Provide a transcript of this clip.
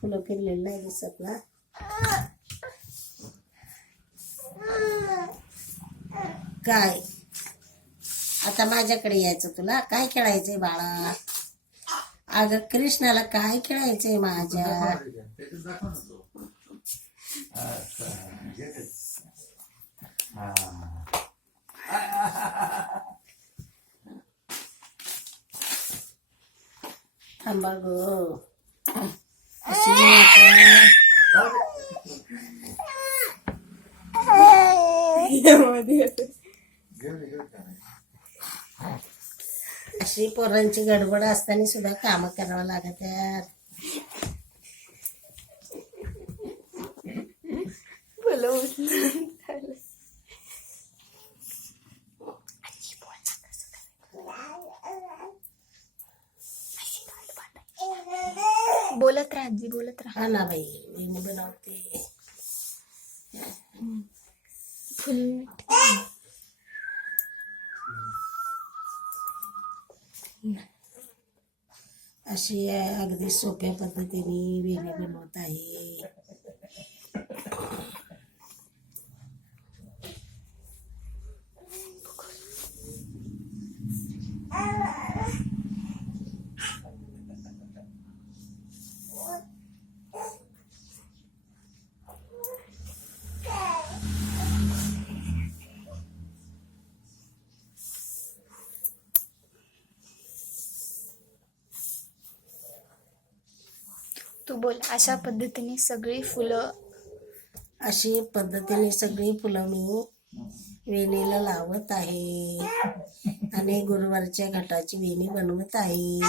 फुलं फिरलेलं नाही दिसत ना. काय आता माझ्याकडे यायचं तुला? काय खेळायचंय बाळा? अगं कृष्णाला काय खेळायचंय माझ्या? थांबा गो. अशी अशी पोरांची गडबड असताना सुद्धा काम करावं लागत यार. बोलत राहा आजी, बोलत राहा. हा ना बाई, मी बनवते फुल. अशी अगदी सोप्या पद्धतीने वेणी बनवत आहे. तू बोल. अशा पद्धतीने सगळी फुलं, अशी पद्धतीने सगळी फुलं मी वेणीला लावत आहे आणि गुरुवारच्या घटाची वेणी बनवत आहे.